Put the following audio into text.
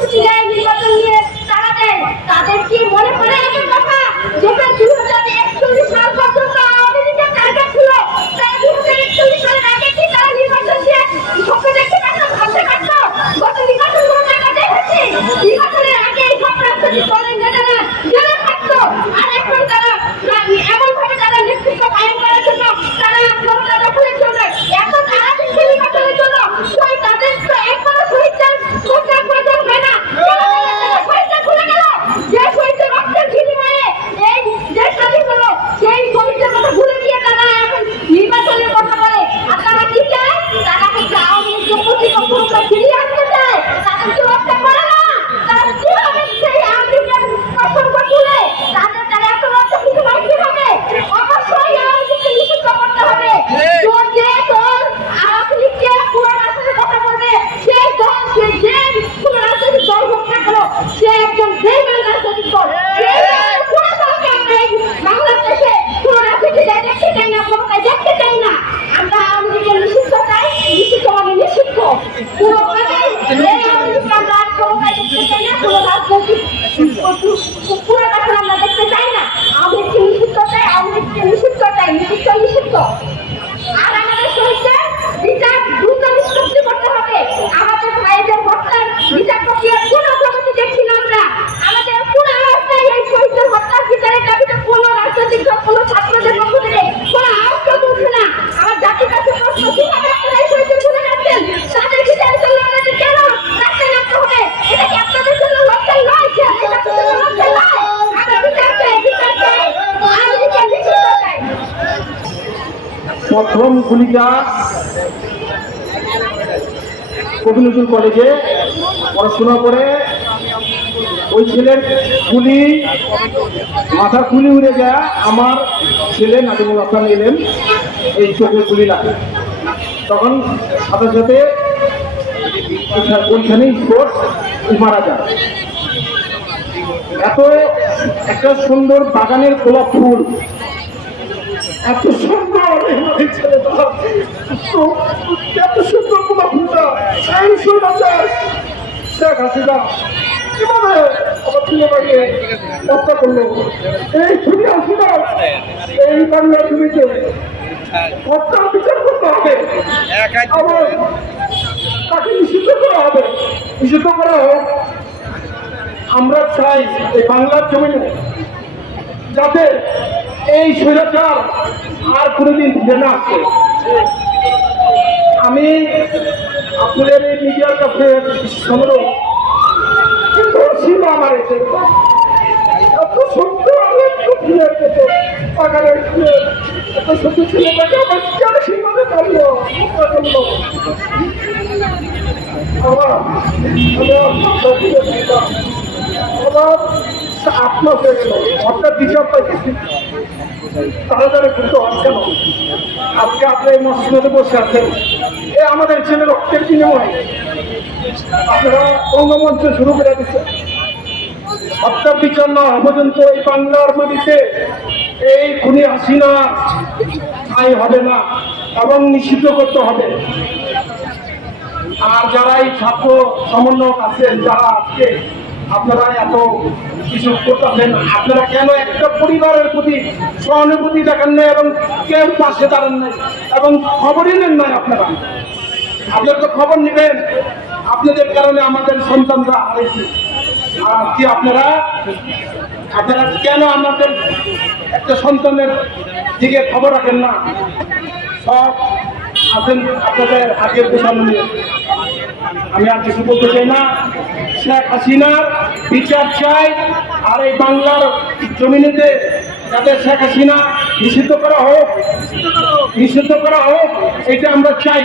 কর্মসূচি দেয়, নির্বাচন নিয়ে তারা দেয়, তাদের কি মনে পড়ে একটা কথা, যেটা 2041 সাল পর্যন্ত আওয়ামী লীগের টার্গেট ছিল, তারা 2041 সালের আগে কি তারা নির্বাচন দিয়ে স্বপ্ন দেখতে পারতো, ভাবতে পারতো? গত নির্বাচনগুলো টাকা দেখেছি, নির্বাচনের আগে এই সব রাজনৈতিক দলের নেতারা জেলে থাকতো, আর এখন তারা এমন ভাবে তারা নেতৃত্ব কায়েম করার জন্য, তারা ক্ষমতা দখলের জন্য, এখন তারা দিচ্ছে নির্বাচনের জন্য, কই তাদের তো একবারও শহীদদের প্রচার প্রচার হয় না, শহীদরা ভুলে গেল যে শহীদদের রক্তের বিনিময়ে এই যে স্বাধীন হলো, সেই শহীদদের কথা ভুলে গিয়ে তারা এখন নির্বাচনের কথা বলে। আর তারা কি চায়? তারা হচ্ছে আওয়ামী লীগকে প্রতিপক্ষ ফিরিয়ে আনতে চায়, তাদেরকে রক্ষা করে না। তারা কিভাবে সেই আওয়ামী লীগের প্রসঙ্গ তুলে তাদের তারা এত রক্ত কিছু বাকি হবে? অবশ্যই আওয়ামী লীগকে নিষিদ্ধ করতে হবে। তোর যে তোর আওয়ামী লীগকে পুরো রাজনীতির কথা বলবে, সেই দল যে পুরো রাজনৈতিক দল হোক না কেন, সে একজন বেইমান রাজনৈতিক দল। পুরো দলকে আমরা এই বাংলাদেশে পুরো রাজনীতিতে দেখতে চাই না, ক্ষমতায় দেখতে চাই না। আমরা আওয়ামী লীগের নিষিদ্ধ চাই, নিষিদ্ধ মানে নিষিদ্ধ পুরো আওয়ামী লীগকে আমরা আর ক্ষমতায় দেখতে চাই না, পুরো রাজনৈতিক পুরো কথা আমরা দেখতে চাই না। আওয়ামী লীগকে নিষিদ্ধ চাই, আওয়ামী লীগকে নিষিদ্ধ চাই, নিষিদ্ধ নিষিদ্ধ। আর আমাদের শহীদদের বিচার দ্রুত নিষ্পত্তি করতে হবে। আমাদের ভাইদের হত্যার বিচার প্রক্রিয়ার কোন অগ্রগতি দেখছি না আমরা। আমাদের পুরো অবস্থায় এই শহীদদের হত্যার বিচারের দাবিতে কোন রাজনৈতিক দল, কোন ছাত্রদের পক্ষ থেকে কোন আওয়াজ তুলছে না। আমার জাতির কাছে প্রশ্ন, কিভাবে আপনারা এই শহীদদের ভুলে যাচ্ছেন? তাদের বিচারের জন্য আমাদের কেন রাস্তায় নামতে হবে? এটা কি আপনাদের জন্য লজ্জার নয়? এটা তো লজ্জার নয়। আমরা বিচার চাই, বিচার চাই, আওয়ামী লীগকে নিষিদ্ধ চাই। প্রথম গুলিটা কবি নজরুল কলেজে পড়াশোনা করে ওই ছেলের গুলি, মাথার গুলি উড়ে যায়, আমার ছেলে নাজিমুল হাসান এলেন, এই চোখে গুলি লাগে। তখন সাথে সাথে ওইখানেই স্পোর্টস মারা যায়। এত একটা সুন্দর বাগানের গোলাপ ফুল, এত সুন্দর ছেলেটা, এত সুন্দর গোলাপ ফুলটা এই সুন্দর শেখ হাসিনা কিভাবে আমার ছেলেটাকে হত্যা করলো? এই ছবি হাসিনা এই বাংলার ছবিতে হত্যার বিচার করতে হবে, আবার তাকে নিষিদ্ধ করা হবে, নিষিদ্ধ করা হোক। আমরা চাই এই বাংলার জমিনে যাতে এই স্বৈরাচার আর কোনোদিন ফিরে না আসে। আমি আপনাদের এই মিডিয়ার কাছে অনুরোধ, আমার এত সত্য আমি একটু ফিরে পেতে বাগানের এত সত্য ছেলেটাকে আমার কেন সেইভাবে পারলো আমার আপনার আপনার বিচার পাইছি তারা যারা কিন্তু হচ্ছে না। আজকে আপনি এই মসজিদে বসে আছেন, এ আমাদের ছেলে রক্তের বিনিময়ে আপনারা রঙ্গমঞ্চ শুরু করে দিচ্ছেন। হত্যার বিচার না হওয়া পর্যন্ত এই বাংলার মাটিতে এই খুনি হাসিনা ঠাঁই হবে না এবং নিষিদ্ধ করতে হবে। আর যারা এই ছাত্র সমন্বয়ক আছেন, যারা আজকে আপনারা এত কিছু করতেছেন, আপনারা কেন একটা পরিবারের প্রতি সহানুভূতি দেখান নাই এবং কেউ পাশে দাঁড়ান নাই এবং খবরই নেন নাই? আপনারা তো খবর নেবেন, আপনাদের কারণে আমাদের সন্তানরা হারিয়েছে। আর আজকে আপনারা কেন আমাদের একটা সন্তানের দিকে খবর রাখেন না? সব আছেন আপনাদের আগের সামনে। আমি আর কিছু বলতে চাই না। শেখ হাসিনার বিচার চাই, আর এই বাংলার জমিনেতে যাতে শেখ হাসিনা নিষিদ্ধ করা হোক, এটা আমরা চাই।